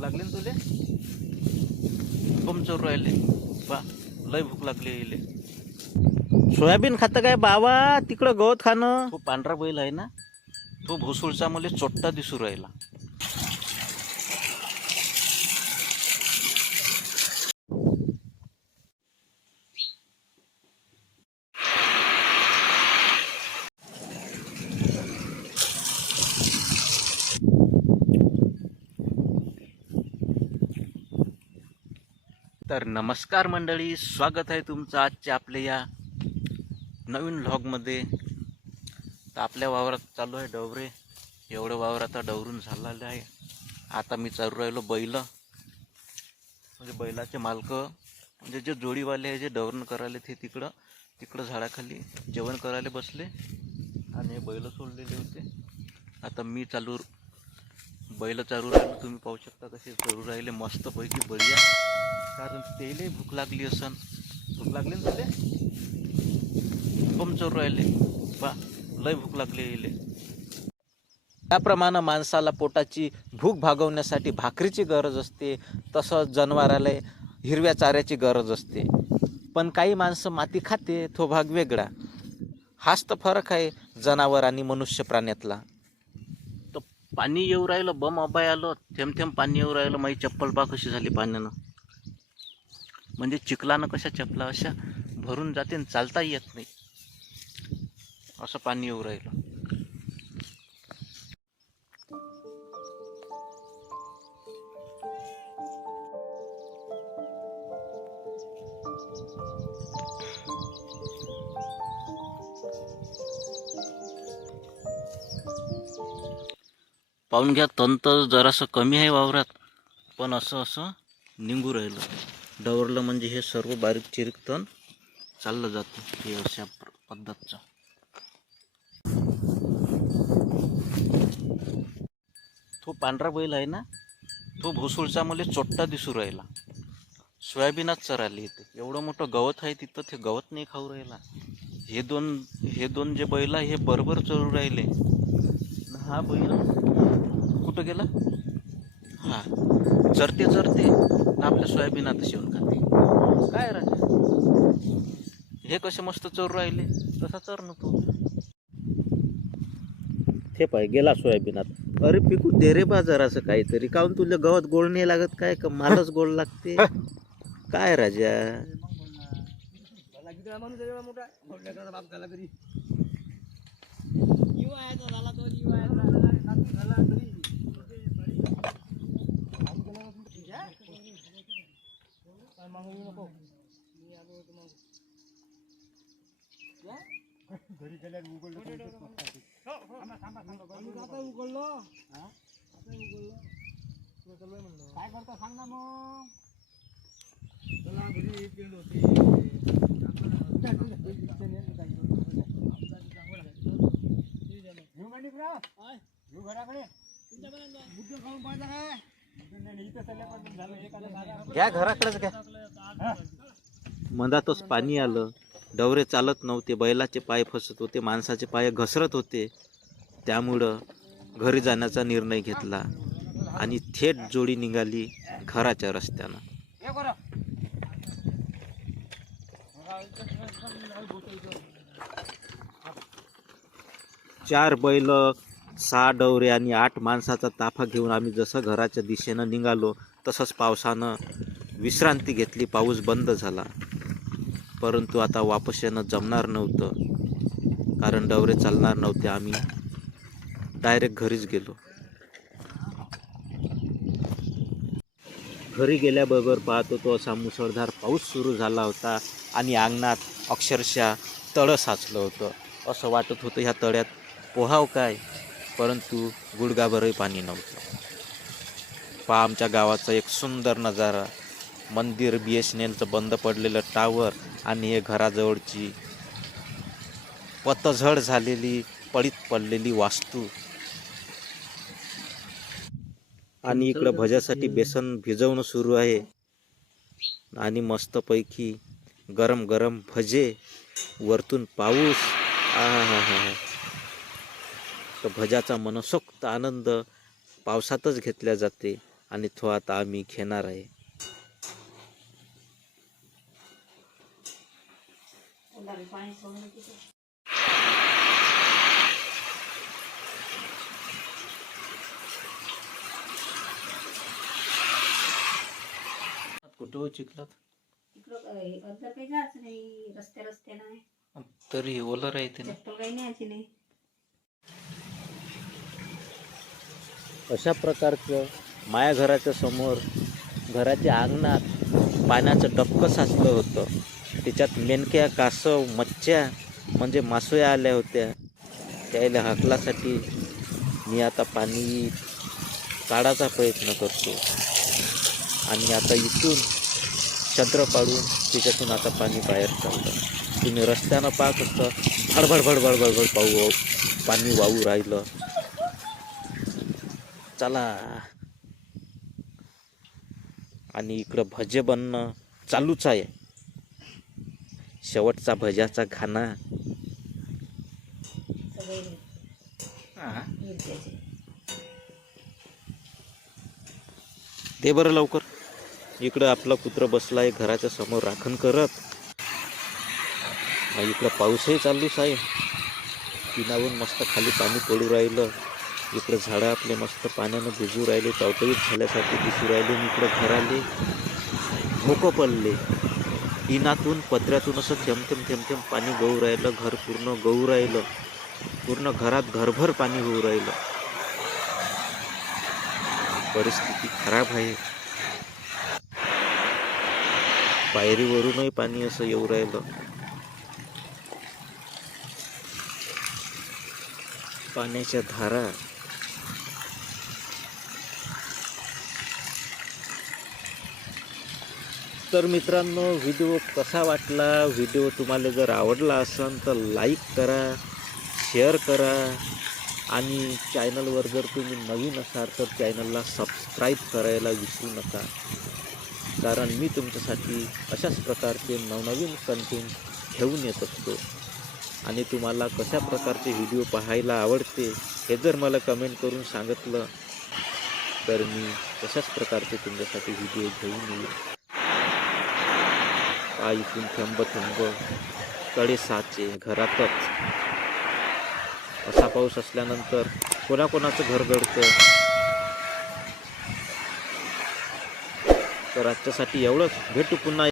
लागली ना तुले? चोर राहिले. बा लय भूक लागली इले. सोयाबीन खातं काय बाबा? तिकडं गवत खाणं. तो पांढरा बैल आहे ना तो भुसूळचा मला चोट्टा दिसू राहिला. तर नमस्कार मंडळी स्वागत आहे तुमचं आजच्या आपल्या या नवीन व्लॉगमध्ये तर आपल्या वावरात चालू आहे डवरे. एवढं वावर आता डवरून झालेलं आहे. आता मी चालू राहिलो बैल. म्हणजे बैलाचे मालक म्हणजे जे जोडीवाले आहे जे डवरण करायला ते तिकडं तिकडं झाडाखाली जेवण करायला बसले. आणि बैल सोडलेले होते. आता मी चालू बैल चालू राहिले तुम्ही पाहू शकता कसे चरू राहिले मस्तपैकी बढिया. कारण तेले भूक लागली असन. भूक लागली ना तुले चोर राहिले. बा लय भूक लागली इले त्याप्रमाणे माणसाला पोटाची भूक भागवण्यासाठी भाकरीची गरज असते तसं जनावराला हिरव्या चाऱ्याची गरज असते. पण काही माणसं माती खाते तो भाग वेगळा. हाच तर फरक आहे जनावर आणि मनुष्य प्राण्यातला. पाणी येऊ राहिलं बम अबाय आलं थेंब थेंब पाणी येऊ राहिलं माझी चप्पल पा कशी झाली पाण्यानं? म्हणजे चिखलानं कशा चपला अशा भरून जाते आणि चालता येत नाही. असं पाणी येऊ राहिलं. पाहून घ्या तंत जरासं कमी आहे वावरात. पण असं असं निघू राहिलं. डवरलं म्हणजे हे सर्व बारीक चिरीक तण चाललं जातं हे अशा पद्धतचं. तो पांढरा बैल आहे ना तो भुसूळचा मला चोट्टा दिसू राहिला. सोयाबीनात चरायला येते. एवढं मोठं गवत आहे तिथं ते गवत नाही खाऊ राहिला. हे दोन हे दोन जे बैल आहे हे बरोबर चरू राहिले. हा बैल कुठं गेला? हा. चरते चरते न आपल्या सोयाबीनात शिवून खाते. काय राजा? हे कसे मस्त चोर राहिले तसा चर न तू ते पाय गेला सोयाबीनात अरे पिकू दे रे बाजार असं काहीतरी. काहून तुला गवत गोड नाही लागत काय? का मालच गोड लागते? काय राजा? काय करता सांग ना मग घेऊ गाडी पुढं? घेऊ घराकडे खाऊन पाहिजे काय. घ्या घराकडेच मधातच पाणी आलं डवरे चालत नव्हते बैलाचे पाय फसत होते माणसाचे पाय घसरत होते. त्यामुळं घरी जाण्याचा निर्णय घेतला आणि थेट जोडी निघाली घराच्या रस्त्यानं. चार बैल सहा डवरे आणि आठ माणसाचा ताफा घेऊन आम्ही जसं घराच्या दिशेनं निघालो तसंच पावसानं विश्रांती घेतली पाऊस बंद झाला. परंतु आता वापस येणं जमणार नव्हतं. कारण डवरे चालणार नव्हते. आम्ही डायरेक्ट घरीच गेलो. घरी गेल्याबरोबर पाहतो तो असा मुसळधार पाऊस सुरू झाला होता आणि अंगणात अक्षरशः तळं साचलं होतं. असं वाटत होतं ह्या तळ्यात पोहाव काय? परंतु गुडगाभरही पाणी नव्हतं. पहा आमच्या गावाचा एक सुंदर नजारा. मंदिर बी एस एन एलचं बंद पडलेलं टावर आणि हे घराजवळची पतझड झालेली पडीत पडलेली वास्तू. आणि इकडं भज्यासाठी बेसन भिजवणं सुरू आहे. आणि मस्तपैकी गरम गरम भजे वरतून पाऊस. आहा हा हा तर भज्याचा मनसोक्त आनंद पावसातच घेतला जाते आणि तो आता आम्ही घेणार आहे. कुठं हो चिखलात? इकडं काही जायचं नाही रस्त्या तरी ओला राहते ना. चप्पल काही न्यायची नाही अशा प्रकारचं माया घराच्या समोर घराच्या अंगणात पाण्याचं डबकं साचलं होतं. त्याच्यात मेनक्या कासव मच्छ्या म्हणजे मासोया आल्या होत्या. त्याला हाकलासाठी मी आता पाणी काढायचा प्रयत्न करतो. आणि आता इथून चंद्र पाडून त्याच्यातून आता पाणी बाहेर चालतं तुम्ही रस्त्यानं पाहत असतं भडभड भडभड भडभड पाहू पाणी वाहू राहिलं. चला. आणि इकडं भजे बनणं चालूच आहे. शेवटचा भज्याचा खाना. दे बरं लवकर. इकडं आपला कुत्र बसला आहे घराच्या समोर राखण करत. आणि इकडं पाऊसही चालूच आहे. पिनावून मस्त खाली पाणी पडू राहिलं. इकडं झाडं आपले मस्त पाण्यानं भिजू राहिले. टवटवीत झाल्यासारखे दिसू राहिले. इकडं घराले मोकं पडले. इनातून पत्र्यातून असं थेंब थेंब थेंब थेंब पाणी गहू राहिलं घर पूर्ण गहू राहिलं पूर्ण घरात घरभर पाणी होऊ राहिलं. परिस्थिती खराब आहे. पायरीवरूनही पाणी असं येऊ राहिलं. पाण्याच्या धारा तर मित्रांनो व्हिडिओ कसा वाटला? व्हिडिओ तुम्हाला जर आवडला असेल तर लाईक करा शेअर करा. आणि चॅनलवर जर तुम्ही नवीन असाल तर चॅनलला सबस्क्राईब करायला विसरू नका. कारण मी तुमच्यासाठी अशाच प्रकारचे नवनवीन कंटेंट घेऊन येत असतो. आणि तुम्हाला कशा प्रकारचे व्हिडिओ पाहायला आवडते हे जर मला कमेंट करून सांगितलं तर मी तशाच प्रकारचे तुमच्यासाठी व्हिडिओ घेऊन येईल आईतून थंब थंबकडे साचे घरातच. असा पाऊस असल्यानंतर कोणाकोणाचं घर घडतं तर आजच्यासाठी एवढंच. भेटू पुन्हा